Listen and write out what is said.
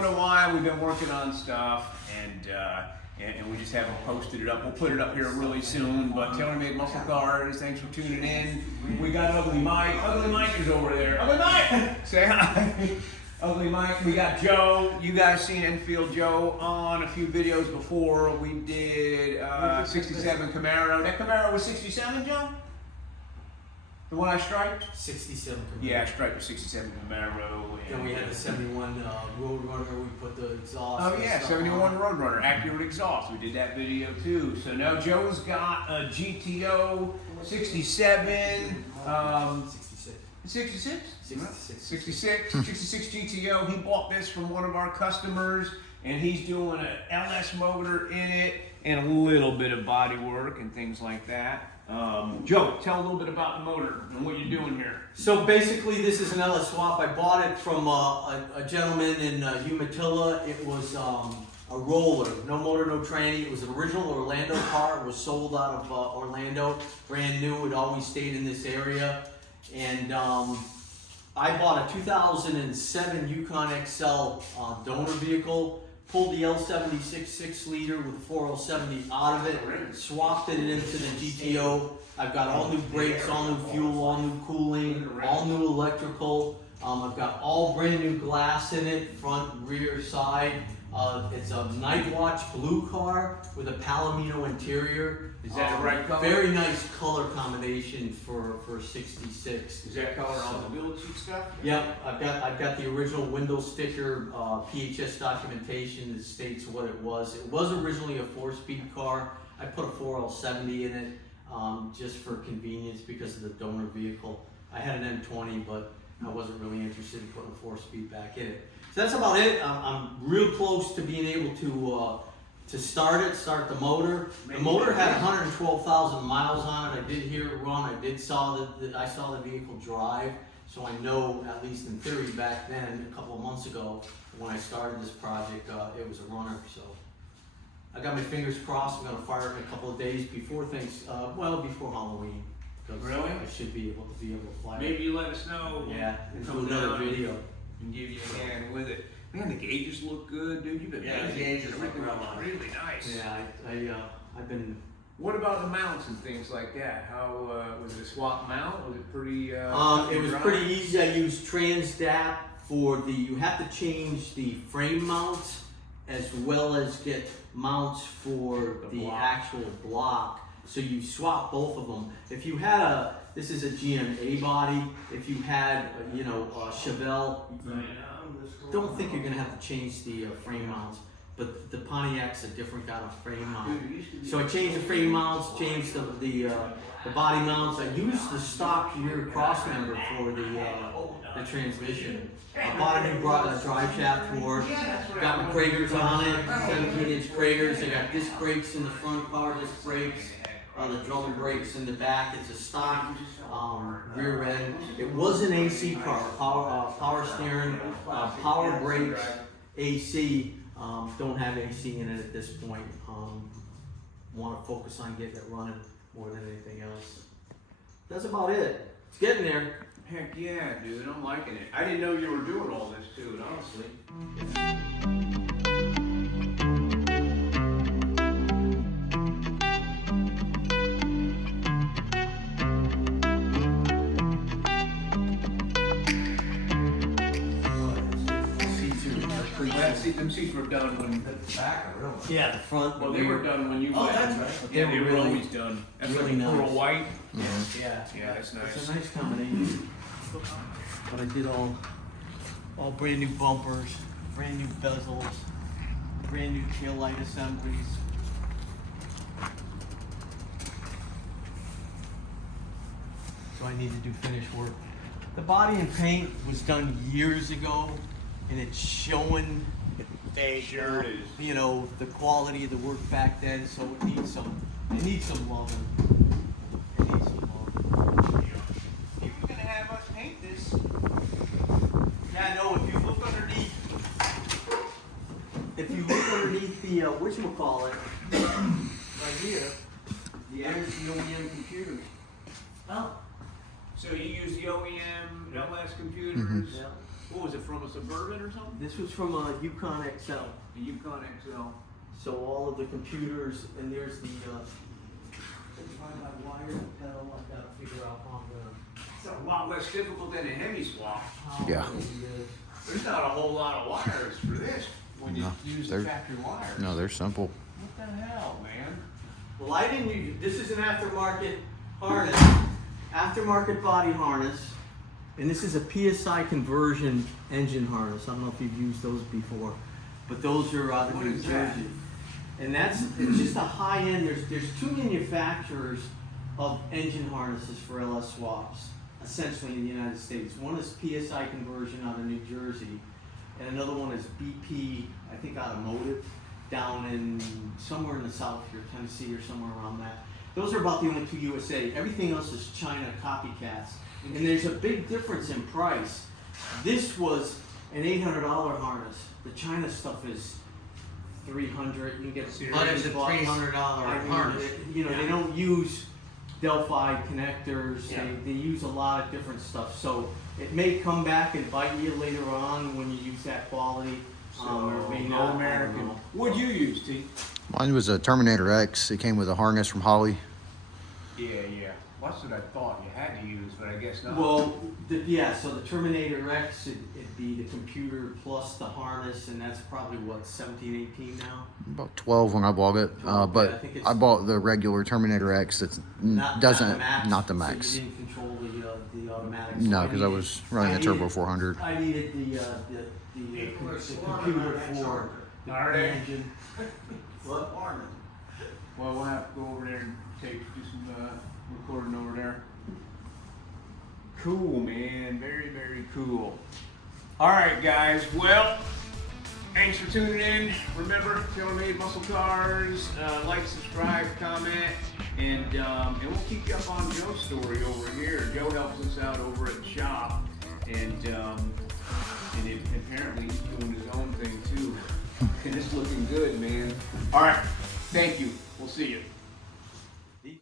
in a while. We've been working on stuff, and we just haven't posted it up. We'll put it up here really soon. But TaylorMade Muscle Cars, thanks for tuning in. We got Ugly Mike. Ugly Mike is over there. Ugly Mike, say hi. Ugly Mike. We got Joe. You guys seen Infield Joe on a few videos before. We did 67 Camaro. That Camaro was 67, Joe? The one I striped? 67 Camaro. Yeah, I striped a 67 Camaro. Then we had the 71 Roadrunner. We put the exhaust. Oh yeah, 71 Roadrunner, accurate exhaust. We did that video too. So now Joe's got a GTO 67. 66? 66 GTO. He bought this from one of our customers, and he's doing an LS motor in it and a little bit of body work and things like that. Joe, tell a little bit about the motor and what you're doing here. So basically, this is an LS swap. I bought it from a gentleman in Umatilla. It was a roller, no motor, no tranny. It was an original Orlando car. It was sold out of Orlando, brand new. It always stayed in this area. And I bought a 2007 Yukon XL donor vehicle. Pulled the L76 6-liter with a 4070 out of it, swapped it into the GTO. I've got all new brakes, all new fuel, all new cooling, all new electrical. I've got all brand new glass in it, front, rear, side. It's a night watch blue car with a Palomino interior. Is that the right color? Very nice color combination for 66. Is that color on the build sheet stuff? Yep, I've got the original window sticker, PHS documentation that states what it was. It was originally a 4-speed car. I put a 4L70 in it just for convenience because of the donor vehicle. I had an M20, but I wasn't really interested in putting a 4-speed back in it. So that's about it. I'm real close to being able to start the motor. The motor had 112,000 miles on it. I did hear it run. I saw the vehicle drive. So I know, at least in theory back then, a couple of months ago, when I started this project, it was a runner. So I got my fingers crossed. I'm gonna fire it in a couple of days before before Halloween. Really? I should be able to fly it. Maybe you let us know. Yeah, and do another video. And give you a hand with it. Man, the gauges look good, dude. You've been the gauges look really nice. Yeah, I've been. What about the mounts and things like that? How was it a swap mount? Was it pretty? It was pretty easy. I used TransDAP for the. You have to change the frame mounts as well as get mounts for the actual block. So you swap both of them. If you had this is a GMA body. If you had, a Chevelle, don't think you're gonna have to change the frame mounts. But the Pontiac's a different kind of frame mount. So I changed the frame mounts, changed the body mounts. I used the stock rear cross member for the transmission. I bought a new drive shaft for it. Got my Kragers on it, 17-inch Kragers. I got disc brakes in the front, power disc brakes. The drum brakes in the back. It's a stock rear end. It was an AC car, power steering, power brakes, AC. Don't have AC in it at this point. Want to focus on getting it running more than anything else. That's about it. It's getting there. Heck yeah, dude. I'm liking it. I didn't know you were doing all this too, honestly. Them seats were done when The back, or really? Yeah, the front. well, they were done when you went. That's right. Yeah, they were really always done. That's really like pearl nice. white. Yeah, Yeah, that's nice. It's a nice combination. But I did all brand new bumpers, brand new bezels, brand new tail light assemblies. So I need to do finish work. The body and paint was done years ago, and it's showing. Sure it is. The quality of the work back then, so it needs some loving. It needs some loving. If you're gonna have us paint this, Yeah, no, if you look underneath the, whatchamacallit, right here, there's the OEM computers. oh, so you use the OEM LS computers. Yeah. What was it, from a Suburban or something? This was from a Yukon XL. The Yukon XL. So all of the computers, and there's the, find my wire pedal, I've got to figure out how I'm gonna. It's a lot less difficult than a Hemi swap. Yeah. There's not a whole lot of wires for this when you No, use the they're- factory wires. No, they're simple. What the hell, man? Well, I didn't use, this is an aftermarket harness, aftermarket body harness, and this is a PSI conversion engine harness. I don't know if you've used those before, but those are out of What New is that? Jersey. And it's just a high end, there's two manufacturers of engine harnesses for LS swaps, essentially in the United States. One is PSI conversion out of New Jersey, and another one is BP, I think Automotive, down in somewhere in the south here, Tennessee or somewhere around that. Those are about the only two USA. Everything else is China copycats. And there's a big difference in price. This was an $800 harness. The China stuff is $300. You can get It's a $300 harness. You know, they don't use Delphi connectors. Yeah. They use a lot of different stuff. So it may come back and bite you later on when you use that quality. Or may So, not, I don't American. know. What'd you use, T? Mine was a Terminator X. It came with a harness from Holly. Yeah, yeah. Well, that's what I thought you had to use, but I guess not. Well, yeah, so the Terminator X, it'd be the computer plus the harness, and that's probably what, 17, 18 now? About 12 when I bought it. 12, yeah, I But think it's- I bought the regular Terminator X that doesn't, not the max. So you didn't control the automatic. So No, I because I needed- was running a Turbo 400. I needed the computer for the Are they? engine. What? Well, we'll have to go over there and do some recording over there. Cool, man. Very, very cool. All right, guys. Well, thanks for tuning in. Remember, TaylorMade Muscle Cars. Like, subscribe, comment, and we'll keep you up on Joe's story over here. Joe helps us out over at the shop, and apparently he's doing his own thing too. And it's looking good, man. All right. Thank you. We'll see you.